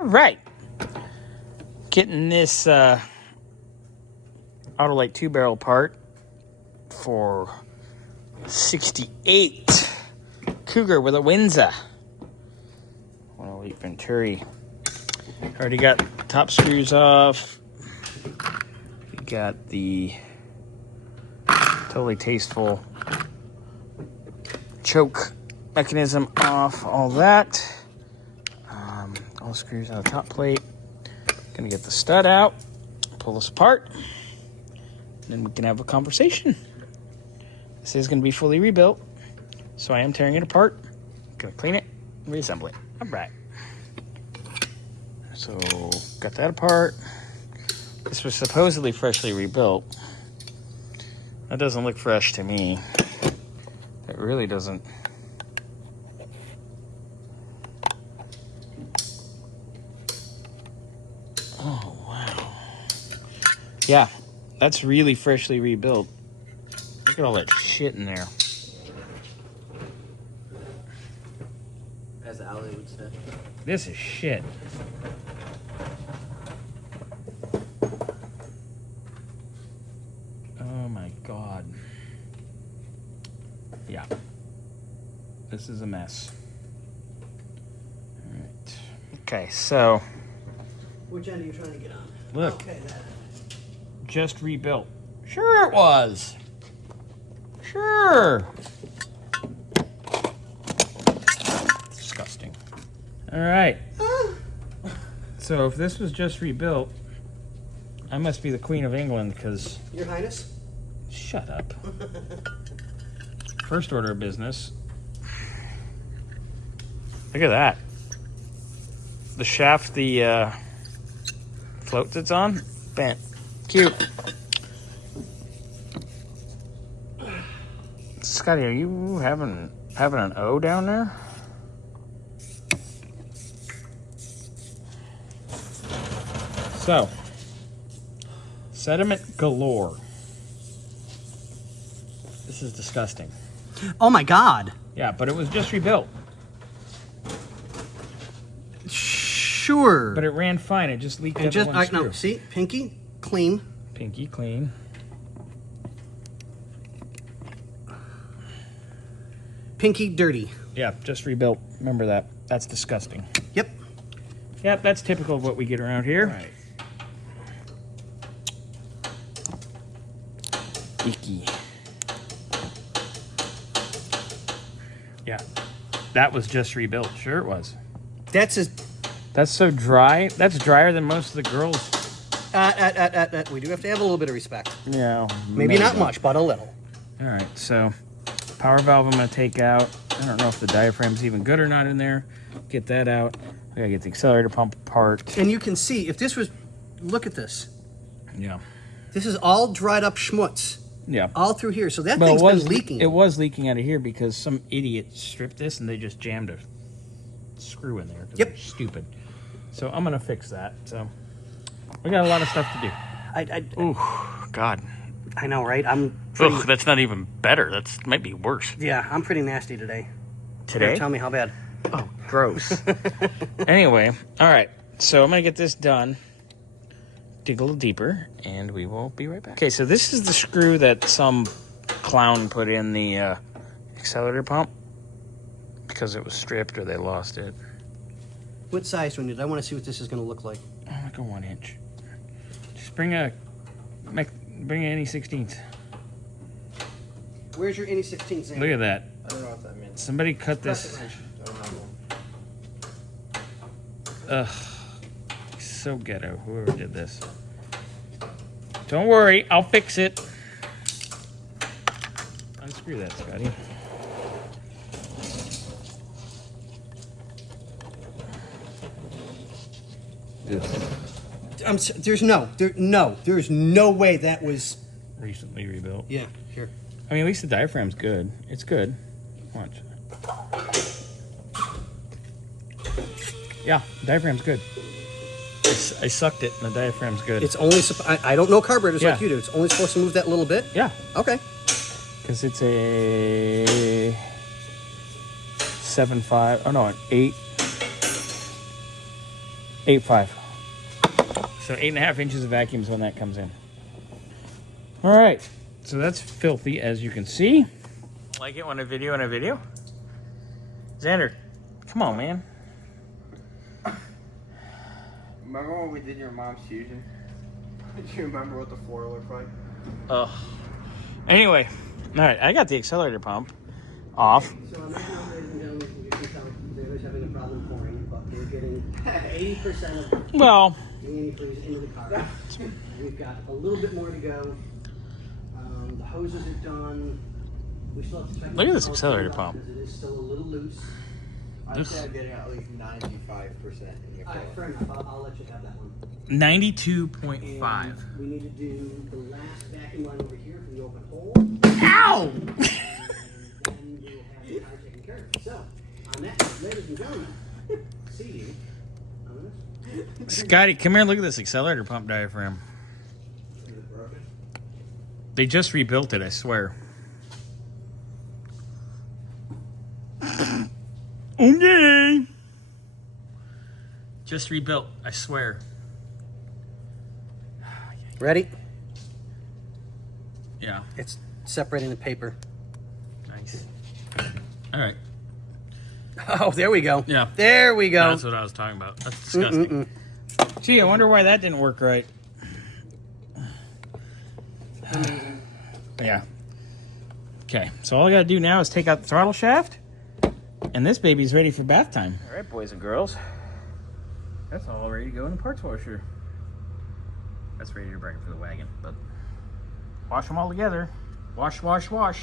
All right. Getting this Autolite 2-barrel part for 68 Cougar with a Windsor. 108 Venturi. Already got top screws off. We got the totally tasteful choke mechanism off, all that. All the screws on the top plate. Gonna get the stud out, pull this apart, and then we can have a conversation. This is gonna be fully rebuilt, so I am tearing it apart. Gonna clean it and reassemble it. All right. So, got that apart. This was supposedly freshly rebuilt. That doesn't look fresh to me. It really doesn't. Oh, wow. Yeah, that's really freshly rebuilt. Look at all that shit in there. As Ali would say. This is shit. Oh my God. Yeah. This is a mess. All right. Okay, so. Which end are you trying to get on? Look. Okay, that. Just rebuilt. Sure it was. Sure. Disgusting. All right. So if this was just rebuilt, I must be the Queen of England because... Your Highness? Shut up. First order of business. Look at that. The shaft, the float that's on, bent. Cute. Scotty, are you having an O down there? So, sediment galore. This is disgusting. Oh my God. Yeah, but it was just rebuilt. Sure. But it ran fine. It just leaked out one screw. No, see, pinky, clean. Pinky clean. Pinky, dirty. Yeah, just rebuilt. Remember that. That's disgusting. Yep. Yep, that's typical of what we get around here. Right. Icky. Yeah, that was just rebuilt. Sure it was. That's so dry. That's drier than most of the girls. We do have to have a little bit of respect. Yeah. Maybe not much, but a little. All right, so power valve I'm going to take out. I don't know if the diaphragm's even good or not in there. Get that out. I got to get the accelerator pump apart. And you can see, if this was, look at this. Yeah. This is all dried up schmutz. Yeah. All through here. So that thing's been leaking. It was leaking out of here because some idiot stripped this and they just jammed a screw in there. Yep. They're stupid. So I'm going to fix that. So we got a lot of stuff to do. Ooh, God. I know, right? I'm pretty... Ugh, that's not even better. That might be worse. Yeah, I'm pretty nasty today. Today? Here, tell me how bad. Oh, gross. Anyway, all right. So I'm going to get this done. Dig a little deeper, and we will be right back. Okay, so this is the screw that some clown put in the accelerator pump because it was stripped or they lost it. What size do we need? I want to see what this is going to look like. Oh, like a 1 inch. Just bring any 16th. Where's your any 16th? Look at that. I don't know what that means. Somebody cut this. Ugh. So ghetto, whoever did this. Don't worry, I'll fix it. Unscrew that, Scotty. There's no way that was Recently rebuilt. Yeah, here. I mean, at least the diaphragm's good. It's good. Watch. Yeah, the diaphragm's good. I sucked it, and the diaphragm's good. It's only... I don't know carburetors Yeah. like you do. It's only supposed to move that little bit? Yeah. Okay. Because it's a 7.5... Oh, no, an 8. 8.5. So 8.5 inches of vacuums when that comes in. All right, so that's filthy, as you can see. Like it when a video. Xander, come on, man. Remember when we did your mom's fusion? Do you remember what the floor looked like? Anyway, all right, I got the accelerator pump off. So on that one, ladies and gentlemen, you can tell Xander's having a problem pouring, but we're getting 80% of Well, the antifreeze into the car. We've got a little bit more to go. The hoses are done. We still have to check. Look at this accelerator pump. Because it is still a little loose. I'd say I'm getting at least 95% in the car. Alright, fair enough. I'll let you have that one. 92.5. And we need to do the last vacuum line over here for the open hole. Ow! And then we will have the car taken care of. So, on that note, ladies and gentlemen, see you on this. Scotty, come here and look at this accelerator pump diaphragm. Is it broken? They just rebuilt it, I swear. Okay. Just rebuilt, I swear. Ready? Yeah, It's separating the paper. nice. All right. Oh, there we go. Yeah. There we go. That's what I was talking about. That's disgusting. Gee, I wonder why that didn't work right. Yeah. Okay, so all I gotta do now is take out the throttle shaft, and this baby's ready for bath time. All right, boys and girls. That's all ready to go in the parts washer. That's ready to bring it for the wagon, but wash them all together. Wash, wash, wash.